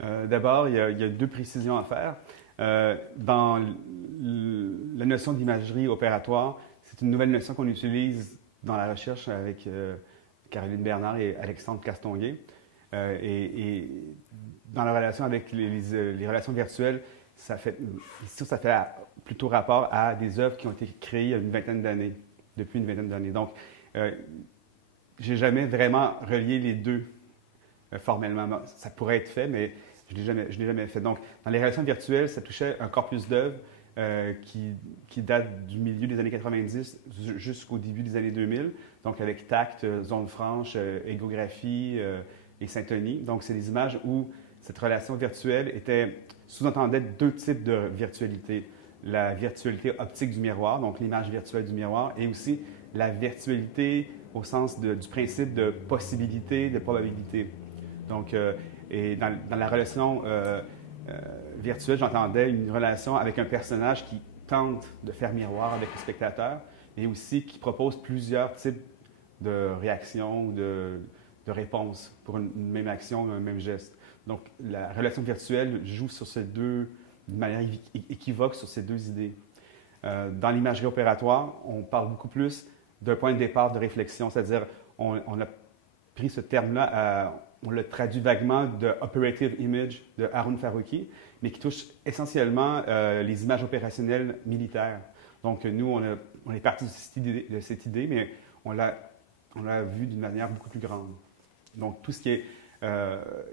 D'abord, il y a deux précisions à faire. Dans la notion d'imagerie opératoire, c'est une nouvelle notion qu'on utilise dans la recherche avec Caroline Bernard et Alexandre Castonguay. Et dans la relation avec les relations virtuelles, ça fait plutôt rapport à des œuvres qui ont été créées il y a une vingtaine d'années, depuis une vingtaine d'années. Donc, j'ai jamais vraiment relié les deux formellement. Ça pourrait être fait, mais je ne l'ai jamais fait. Donc, dans les relations virtuelles, ça touchait un corpus d'œuvres qui date du milieu des années 90 jusqu'au début des années 2000. Donc, avec tact, zone franche, égographie et syntonie. Donc, c'est des images où cette relation virtuelle sous-entendait deux types de virtualité. La virtualité optique du miroir, donc l'image virtuelle du miroir, et aussi la virtualité au sens du principe de possibilité, de probabilité. Donc, et dans la relation virtuelle, j'entendais une relation avec un personnage qui tente de faire miroir avec le spectateur, mais aussi qui propose plusieurs types de réactions ou de réponses pour une même action, un même geste. Donc, la relation virtuelle joue sur ces deux, d'une manière équivoque sur ces deux idées. Dans l'imagerie opératoire, on parle beaucoup plus d'un point de départ de réflexion, c'est-à-dire on a pris ce terme-là, on l'a traduit vaguement de Operative Image de Haroun Farouki, mais qui touche essentiellement les images opérationnelles militaires. Donc, nous, on est parti de cette idée, mais on l'a vu d'une manière beaucoup plus grande. Donc, tout ce qui est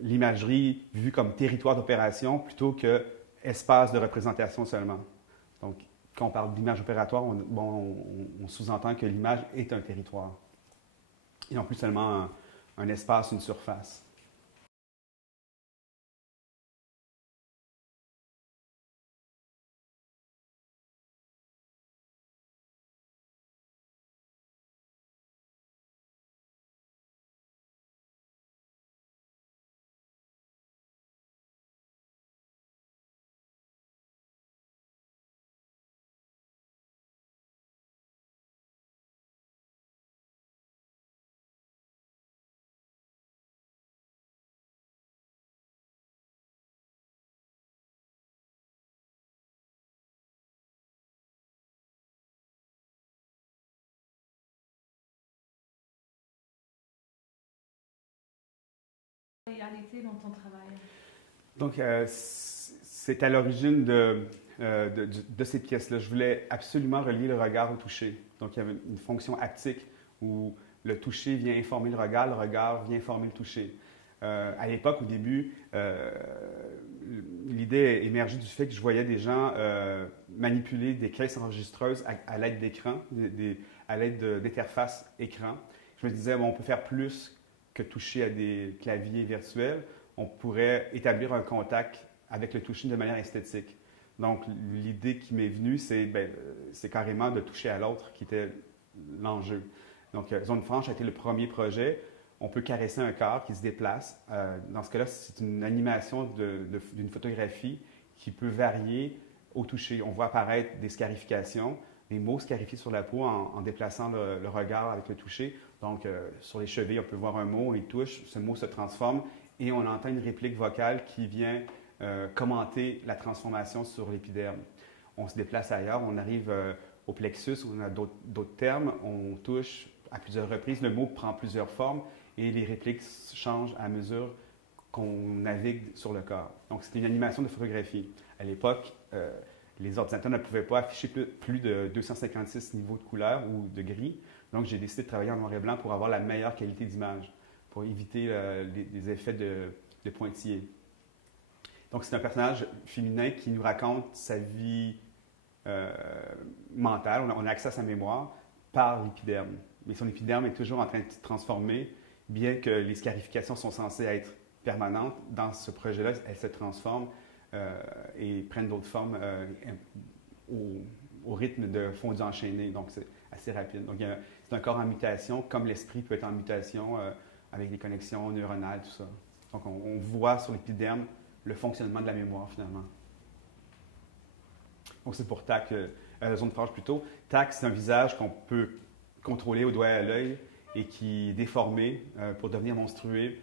l'imagerie vue comme territoire d'opération plutôt que espace de représentation seulement. Donc, quand on parle d'image opératoire, on sous-entend que l'image est un territoire et non plus seulement un espace, une surface. Réalité dans ton travail? Donc, c'est à l'origine de ces pièces-là. Je voulais absolument relier le regard au toucher. Donc, il y avait une fonction haptique où le toucher vient informer le regard vient informer le toucher. À l'époque, au début, l'idée émergée du fait que je voyais des gens manipuler des caisses enregistreuses à l'aide d'écran, à l'aide d'interfaces écran. Je me disais, bon, on peut faire plus que toucher à des claviers virtuels. On pourrait établir un contact avec le toucher de manière esthétique. Donc, l'idée qui m'est venue, c'est carrément de toucher à l'autre qui était l'enjeu. Donc, Zone Franche a été le premier projet. On peut caresser un corps qui se déplace. Dans ce cas-là, c'est une animation d'une photographie qui peut varier au toucher. On voit apparaître des scarifications, des mots scarifiés sur la peau en déplaçant le regard avec le toucher. Donc, sur les chevilles, on peut voir un mot, on les touche, ce mot se transforme et on entend une réplique vocale qui vient commenter la transformation sur l'épiderme. On se déplace ailleurs, on arrive au plexus, on a d'autres termes, on touche à plusieurs reprises, le mot prend plusieurs formes et les répliques changent à mesure qu'on navigue sur le corps. Donc, c'est une animation de photographie. À l'époque, les ordinateurs ne pouvaient pas afficher plus de 256 niveaux de couleurs ou de gris. Donc, j'ai décidé de travailler en noir et blanc pour avoir la meilleure qualité d'image, pour éviter les effets de pointillés. Donc, c'est un personnage féminin qui nous raconte sa vie mentale. On a accès à sa mémoire par l'épiderme. Mais son épiderme est toujours en train de se transformer, bien que les scarifications sont censées être permanentes. Dans ce projet-là, elles se transforment et prennent d'autres formes au rythme de fondu enchaîné. Donc, c'est assez rapide. Donc, c'est un corps en mutation, comme l'esprit peut être en mutation avec des connexions neuronales, tout ça. Donc, on voit sur l'épiderme le fonctionnement de la mémoire, finalement. Donc, c'est pour TAC, Zone Franche plutôt. TAC, c'est un visage qu'on peut contrôler au doigt et à l'œil et qui est déformé pour devenir monstrueux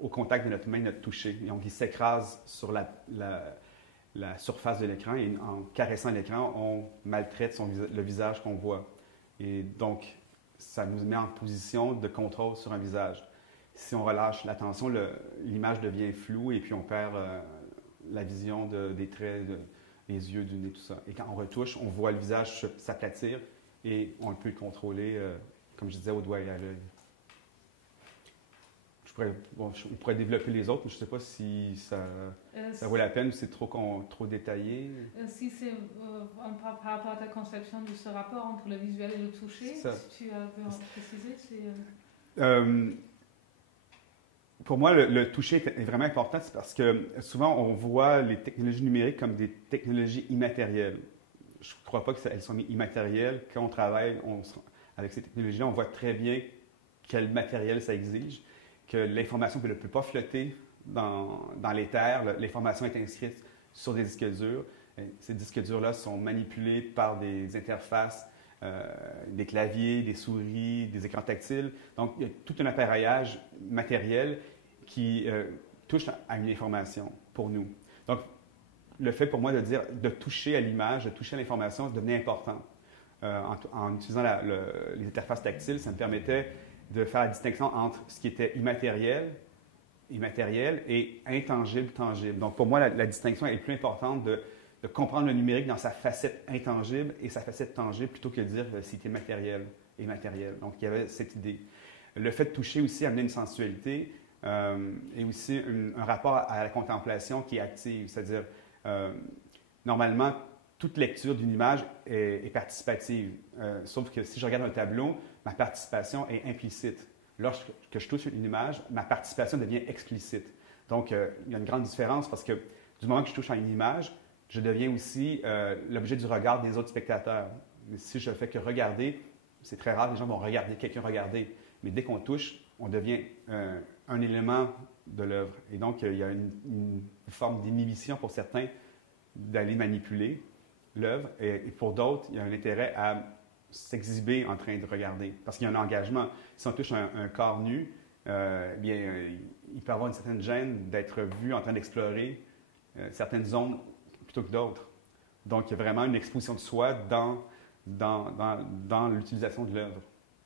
au contact de notre main, notre toucher. Et donc, il s'écrase sur la surface de l'écran et en caressant l'écran, on maltraite le visage qu'on voit. Et donc, ça nous met en position de contrôle sur un visage. Si on relâche l'attention, l'image devient floue et puis on perd la vision des traits, des yeux, du nez, tout ça. Et quand on retouche, on voit le visage s'aplatir et on peut le contrôler, comme je disais, au doigt et à l'œil. On pourrait développer les autres, mais je ne sais pas si ça vaut la peine ou c'est trop détaillé. Si c'est par rapport à ta conception de ce rapport entre le visuel et le toucher, si tu as précisé, c'est... Pour moi, le toucher est vraiment important, c'est parce que souvent, on voit les technologies numériques comme des technologies immatérielles. Je ne crois pas qu'elles sont immatérielles. Quand on travaille avec ces technologies-là, on voit très bien quel matériel ça exige, que l'information ne peut pas flotter dans l'éther. L'information est inscrite sur des disques durs. Ces disques durs-là sont manipulés par des interfaces, des claviers, des souris, des écrans tactiles. Donc, il y a tout un appareillage matériel qui touche à une information pour nous. Donc, le fait pour moi de toucher à l'image, de toucher à l'information, devenait important. En utilisant les interfaces tactiles, ça me permettait de faire la distinction entre ce qui était immatériel et intangible, tangible. Donc, pour moi, la distinction est plus importante de comprendre le numérique dans sa facette intangible et sa facette tangible plutôt que de dire c'était matériel et matériel. Donc, il y avait cette idée. Le fait de toucher aussi amenait une sensualité et aussi un rapport à la contemplation qui est active. C'est-à-dire, normalement, toute lecture d'une image est participative. Sauf que si je regarde un tableau, ma participation est implicite. Lorsque je touche une image, ma participation devient explicite. Donc, il y a une grande différence parce que du moment que je touche à une image, je deviens aussi l'objet du regard des autres spectateurs. Mais si je ne fais que regarder, c'est très rare, les gens vont regarder, quelqu'un regarder. Mais dès qu'on touche, on devient un élément de l'œuvre. Et donc, il y a une forme d'inhibition pour certains d'aller manipuler l'œuvre. Et pour d'autres, il y a un intérêt à s'exhiber en train de regarder. Parce qu'il y a un engagement. Si on touche un corps nu, il peut y avoir une certaine gêne d'être vu en train d'explorer certaines zones plutôt que d'autres. Donc, il y a vraiment une exposition de soi dans l'utilisation de l'œuvre.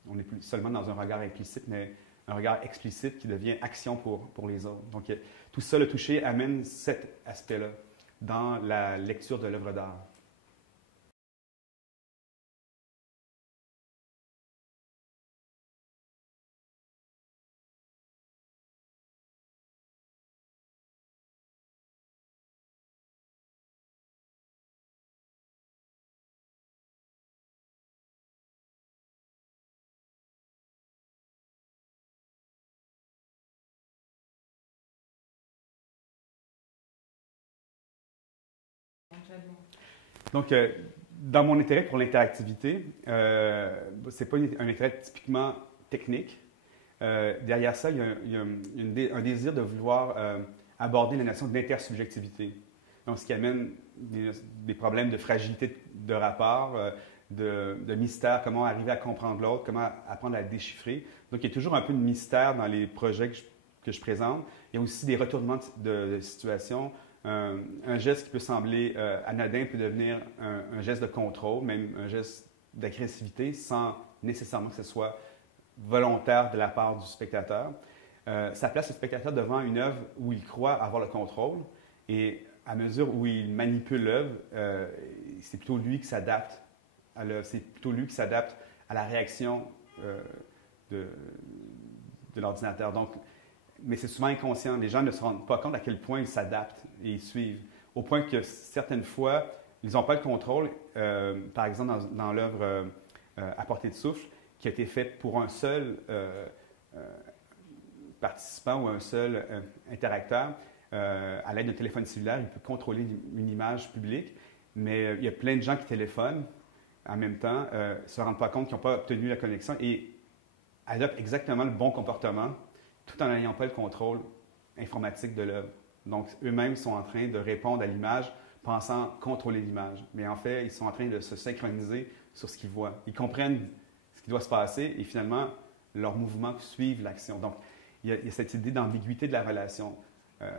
On n'est plus seulement dans un regard implicite, mais un regard explicite qui devient action pour les autres. Donc, tout ça, le toucher, amène cet aspect-là dans la lecture de l'œuvre d'art. Donc, dans mon intérêt pour l'interactivité, ce n'est pas un intérêt typiquement technique. Derrière ça, il y a un désir de vouloir aborder la notion d'intersubjectivité. Donc, ce qui amène des problèmes de fragilité de rapport, de mystère, comment arriver à comprendre l'autre, comment apprendre à déchiffrer. Donc, il y a toujours un peu de mystère dans les projets que je présente. Il y a aussi des retournements de situation. Un geste qui peut sembler anodin peut devenir un geste de contrôle, même un geste d'agressivité, sans nécessairement que ce soit volontaire de la part du spectateur. Ça place le spectateur devant une œuvre où il croit avoir le contrôle et à mesure où il manipule l'œuvre, c'est plutôt lui qui s'adapte à l'œuvre, c'est plutôt lui qui s'adapte à la réaction de l'ordinateur. Donc, mais c'est souvent inconscient. Les gens ne se rendent pas compte à quel point ils s'adaptent et ils suivent. Au point que certaines fois, ils n'ont pas le contrôle. Par exemple, dans l'œuvre À portée de souffle, qui a été faite pour un seul participant ou un seul interacteur, à l'aide d'un téléphone cellulaire, il peut contrôler une image publique. Mais il y a plein de gens qui téléphonent en même temps, ne se rendent pas compte qu'ils n'ont pas obtenu la connexion et adoptent exactement le bon comportement tout en n'ayant pas le contrôle informatique de l'œuvre. Donc, eux-mêmes sont en train de répondre à l'image, pensant contrôler l'image. Mais en fait, ils sont en train de se synchroniser sur ce qu'ils voient. Ils comprennent ce qui doit se passer et finalement, leurs mouvements suivent l'action. Donc, il y a cette idée d'ambiguïté de la relation.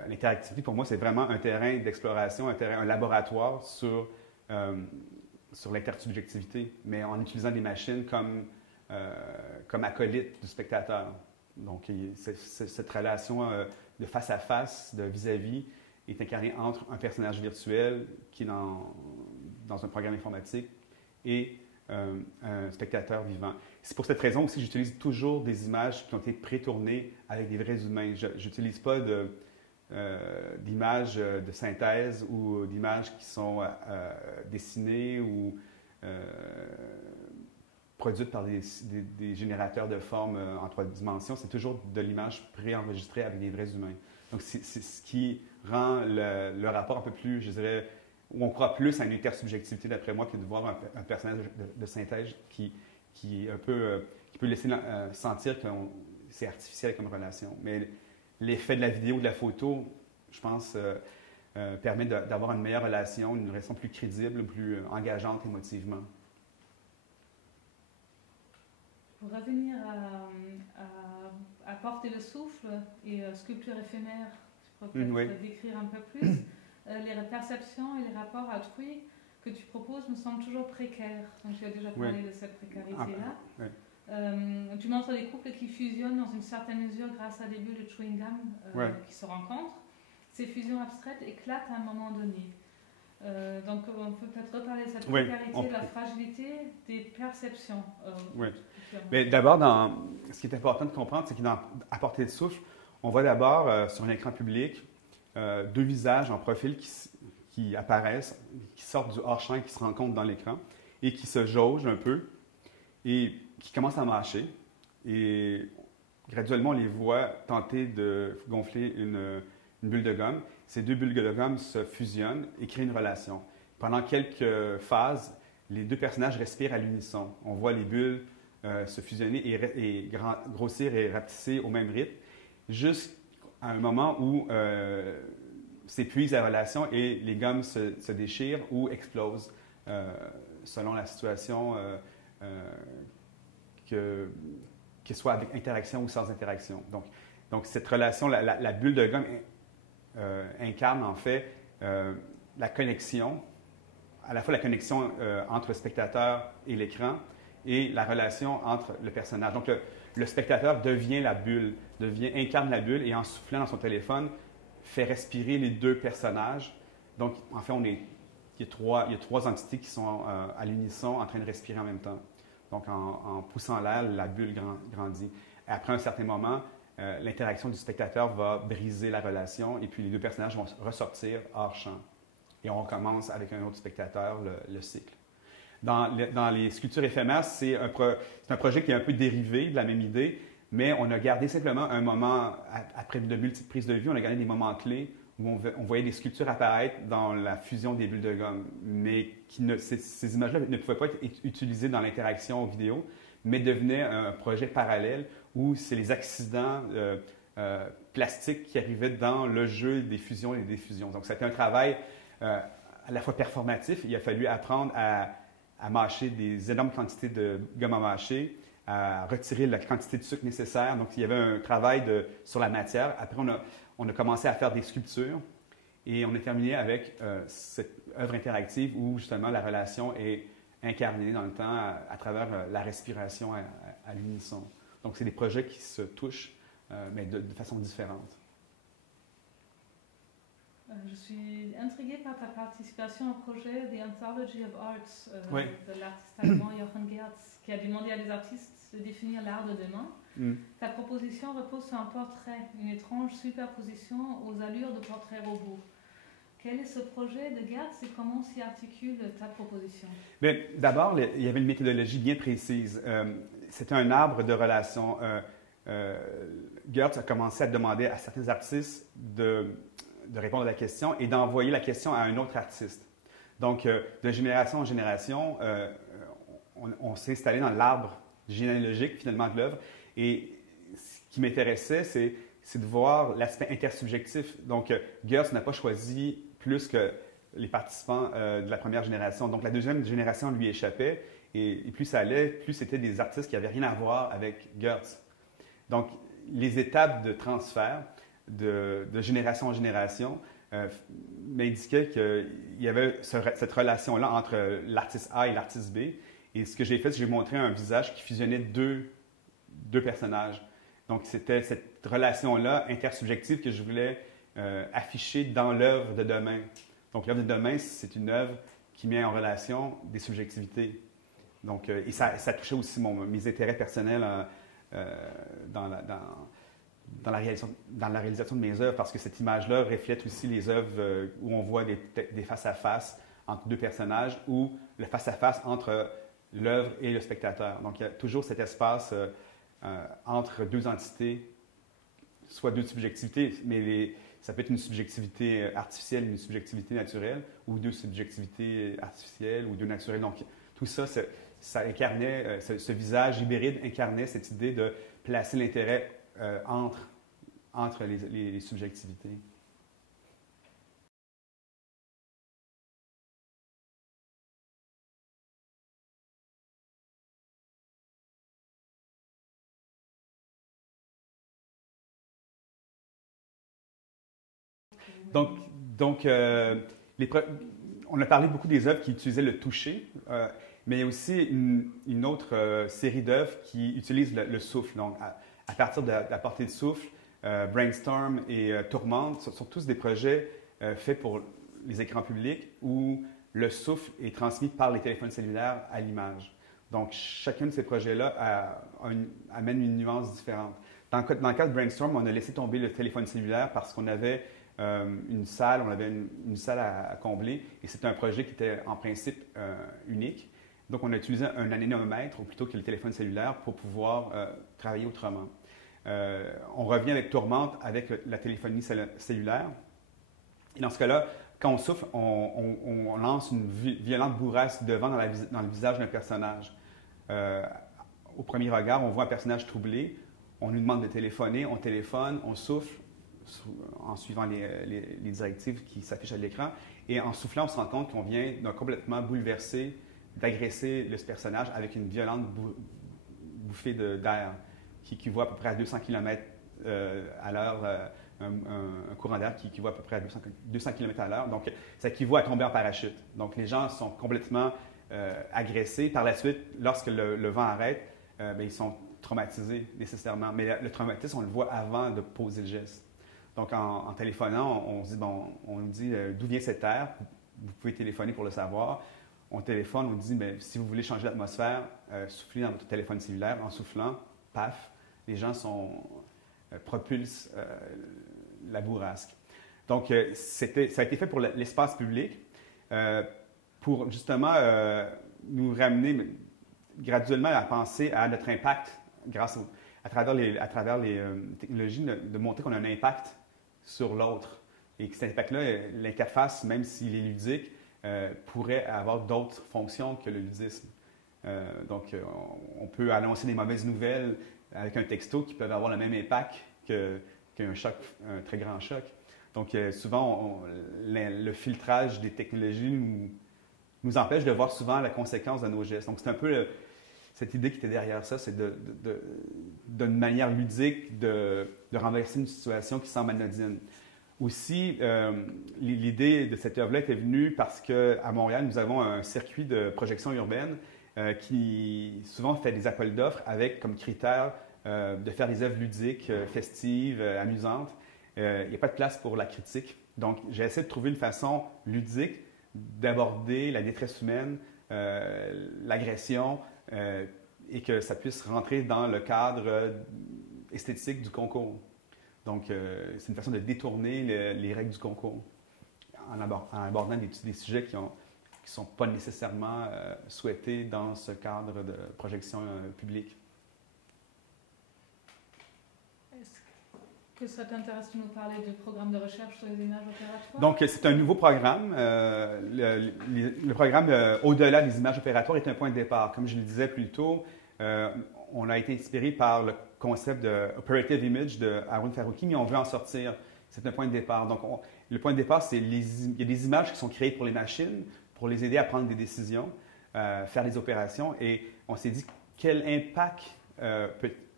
L'interactivité, pour moi, c'est vraiment un terrain d'exploration, un laboratoire sur l'intersubjectivité, mais en utilisant des machines comme acolytes du spectateur. Donc, cette relation de face à face, de vis-à-vis, est incarnée entre un personnage virtuel qui est dans un programme informatique et un spectateur vivant. C'est pour cette raison aussi que j'utilise toujours des images qui ont été pré-tournées avec des vrais humains. Je n'utilise pas d'images de synthèse ou d'images qui sont dessinées ou produites par des générateurs de formes en 3 dimensions. C'est toujours de l'image préenregistrée avec des vrais humains. Donc, c'est ce qui rend le rapport un peu plus, je dirais, où on croit plus à une intersubjectivité, d'après moi, que de voir un personnage de synthèse qui peut laisser sentir que c'est artificiel comme relation. Mais l'effet de la vidéo, de la photo, je pense, permet d'avoir une meilleure relation, une relation plus crédible, plus engageante émotivement. Pour revenir à Porter le souffle et sculpture éphémère, tu peux peut-être décrire un peu plus. Les perceptions et les rapports autrui que tu proposes me semblent toujours précaires. Donc, tu as déjà parlé de cette précarité-là. Tu montres des couples qui fusionnent dans une certaine mesure grâce à des bulles de chewing-gum qui se rencontrent. Ces fusions abstraites éclatent à un moment donné. Donc, on peut peut-être reparler de cette précarité, de la fragilité des perceptions. Mais d'abord, ce qui est important de comprendre, c'est qu'à Portée de souffle, on voit d'abord sur un écran public 2 visages en profil qui apparaissent, qui sortent du hors-champ et qui se rencontrent dans l'écran et qui se jaugent un peu et qui commencent à mâcher. Et graduellement, on les voit tenter de gonfler une bulle de gomme. Ces 2 bulles de gomme se fusionnent et créent une relation. Pendant quelques phases, les 2 personnages respirent à l'unisson. On voit les bulles se fusionner et grossir et rapetisser au même rythme, jusqu'à un moment où s'épuise la relation et les gommes se déchirent ou explosent selon la situation, que ce soit avec interaction ou sans interaction. Donc cette relation, la bulle de gomme incarne en fait la connexion, à la fois la connexion entre le spectateur et l'écran et la relation entre le personnage. Donc le spectateur devient la bulle, incarne la bulle et en soufflant dans son téléphone, fait respirer les 2 personnages. Donc en fait, il y a 3 entités qui sont à l'unisson en train de respirer en même temps. Donc en poussant l'air, la bulle grandit. Et après un certain moment, l'interaction du spectateur va briser la relation et puis les 2 personnages vont ressortir hors champ. Et on recommence avec un autre spectateur le cycle. Dans les sculptures éphémères, c'est un projet qui est un peu dérivé de la même idée, mais on a gardé simplement un moment, après de multiples prises de vue, on a gardé des moments clés où on voyait des sculptures apparaître dans la fusion des bulles de gomme, mais ces images-là ne pouvaient pas être utilisées dans l'interaction vidéo, mais devenaient un projet parallèle où c'est les accidents plastiques qui arrivaient dans le jeu des fusions et des défusions. Donc, c'était un travail à la fois performatif. Il a fallu apprendre à mâcher des énormes quantités de gomme à mâcher, à retirer la quantité de sucre nécessaire. Donc, il y avait un travail sur la matière. Après, on a commencé à faire des sculptures et on a terminé avec cette œuvre interactive où, justement, la relation est incarnée dans le temps à travers la respiration à l'unisson. Donc, c'est des projets qui se touchent, mais de façon différente. Je suis intriguée par ta participation au projet The Anthology of Arts de l'artiste allemand Jochen Gertz, qui a demandé à des artistes de définir l'art de demain. Ta proposition repose sur un portrait, une étrange superposition aux allures de portrait robot. Quel est ce projet de Gertz et comment s'y articule ta proposition? D'abord, il y avait une méthodologie bien précise. C'était un arbre de relations. Gertz a commencé à demander à certains artistes de répondre à la question et d'envoyer la question à un autre artiste. Donc, de génération en génération, on s'est installé dans l'arbre généalogique, finalement, de l'œuvre. Et ce qui m'intéressait, c'est de voir l'aspect intersubjectif. Donc, Gertz n'a pas choisi plus que les participants de la première génération. Donc, la deuxième génération lui échappait. Et plus ça allait, plus c'était des artistes qui n'avaient rien à voir avec Gertz. Donc, les étapes de transfert de génération en génération m'indiquaient qu'il y avait cette relation-là entre l'artiste A et l'artiste B. Et ce que j'ai fait, c'est que j'ai montré un visage qui fusionnait deux personnages. Donc, c'était cette relation-là intersubjective que je voulais afficher dans l'œuvre de demain. Donc, l'œuvre de demain, c'est une œuvre qui met en relation des subjectivités. Donc, et ça touchait aussi mes intérêts personnels dans la réalisation de mes œuvres, parce que cette image-là reflète aussi les œuvres où on voit des face-à-face entre deux personnages ou le face-à-face entre l'œuvre et le spectateur. Donc, il y a toujours cet espace entre deux entités, soit deux subjectivités, mais ça peut être une subjectivité artificielle, une subjectivité naturelle, ou deux subjectivités artificielles ou deux naturelles. Donc, tout ça, ça incarnait, ce visage hybride incarnait cette idée de placer l'intérêt entre les subjectivités. Donc on a parlé beaucoup des œuvres qui utilisaient le toucher, mais il y a aussi une autre série d'œuvres qui utilisent le souffle. Donc, à partir de la portée de souffle, Brainstorm et Tourmente sont tous des projets faits pour les écrans publics où le souffle est transmis par les téléphones cellulaires à l'image. Donc, chacun de ces projets-là amène une nuance différente. Dans le cas de Brainstorm, on a laissé tomber le téléphone cellulaire parce qu'on avait une salle, une salle à combler, et c'était un projet qui était en principe unique. Donc, on a utilisé un anémomètre, ou plutôt que le téléphone cellulaire, pour pouvoir travailler autrement. On revient avec Tourmente, avec la téléphonie cellulaire. Et dans ce cas-là, quand on souffle, on lance une violente bourrasque de vent dans le visage d'un personnage. Au premier regard, on voit un personnage troublé, on lui demande de téléphoner, on téléphone, on souffle, en suivant les directives qui s'affichent à l'écran. Et en soufflant, on se rend compte qu'on vient de complètement bouleverser, d'agresser le personnage avec une violente bouffée d'air qui équivaut à peu près à 200 km à l'heure, un courant d'air qui équivaut à peu près à 200 km à l'heure. Donc, ça équivaut à tomber en parachute. Donc, les gens sont complètement agressés. Par la suite, lorsque le vent arrête, bien, ils sont traumatisés nécessairement. Mais le traumatisme, on le voit avant de poser le geste. Donc, en téléphonant, on nous dit d'où vient cet air. Vous pouvez téléphoner pour le savoir. On téléphone, on dit bien, si vous voulez changer l'atmosphère, soufflez dans votre téléphone cellulaire. En soufflant, paf, les gens propulsent la bourrasque. Donc, ça a été fait pour l'espace public pour justement nous ramener graduellement à penser à notre impact à travers les technologies, de montrer qu'on a un impact sur l'autre. Et que cet impact-là, l'interface, même s'il est ludique, pourrait avoir d'autres fonctions que le ludisme. Donc, on peut annoncer des mauvaises nouvelles avec un texto qui peuvent avoir le même impact qu'un choc, un très grand choc. Donc, souvent, le filtrage des technologies nous empêche de voir souvent la conséquence de nos gestes. Donc, c'est un peu cette idée qui était derrière ça, c'est d'une manière ludique de renverser une situation qui semble anodine. Aussi, l'idée de cette œuvre-là était venue parce qu'à Montréal, nous avons un circuit de projection urbaine qui souvent fait des appels d'offres avec comme critère de faire des œuvres ludiques, festives, amusantes. Il n'y a pas de place pour la critique. Donc, j'ai essayé de trouver une façon ludique d'aborder la détresse humaine, l'agression, et que ça puisse rentrer dans le cadre esthétique du concours. Donc, c'est une façon de détourner les règles du concours en abordant des sujets qui ne sont pas nécessairement souhaités dans ce cadre de projection publique. Que ça t'intéresse de nous parler du programme de recherche sur les images opératoires? Donc, c'est un nouveau programme. Le programme Au-delà des images opératoires est un point de départ. Comme je le disais plus tôt, on a été inspiré par le concept de Operative Image de Haroun Farouki, mais on veut en sortir. C'est un point de départ. Donc, le point de départ, c'est il y a des images qui sont créées pour les machines, pour les aider à prendre des décisions, faire des opérations. Et on s'est dit quel impact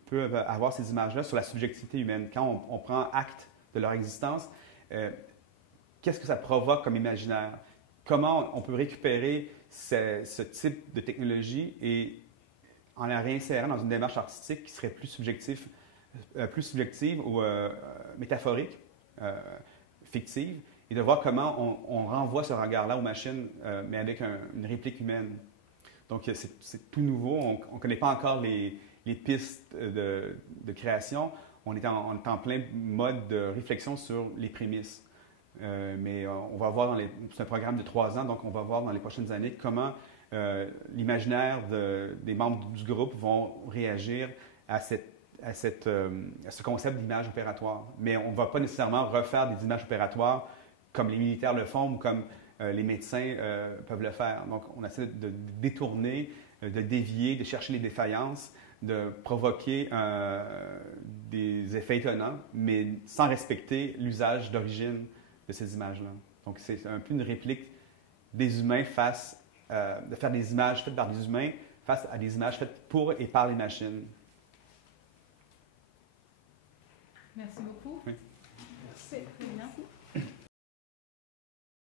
peuvent avoir ces images-là sur la subjectivité humaine. Quand on prend acte de leur existence, qu'est-ce que ça provoque comme imaginaire? Comment on peut récupérer ce type de technologie et en la réinsérant dans une démarche artistique qui serait plus subjective ou métaphorique, fictive, et de voir comment on renvoie ce regard-là aux machines, mais avec une réplique humaine. Donc, c'est tout nouveau. On ne connaît pas encore les pistes de création. On est en plein mode de réflexion sur les prémices. Mais on va voir c'est un programme de 3 ans, donc on va voir dans les prochaines années comment l'imaginaire des membres du groupe vont réagir à ce concept d'image opératoire. Mais on ne va pas nécessairement refaire des images opératoires comme les militaires le font ou comme les médecins peuvent le faire. Donc, on essaie de détourner, de dévier, de chercher les défaillances, de provoquer des effets étonnants, mais sans respecter l'usage d'origine de ces images-là. Donc, c'est un peu une réplique des humains de faire des images faites par des humains face à des images faites pour et par les machines. Merci beaucoup. Oui. Merci.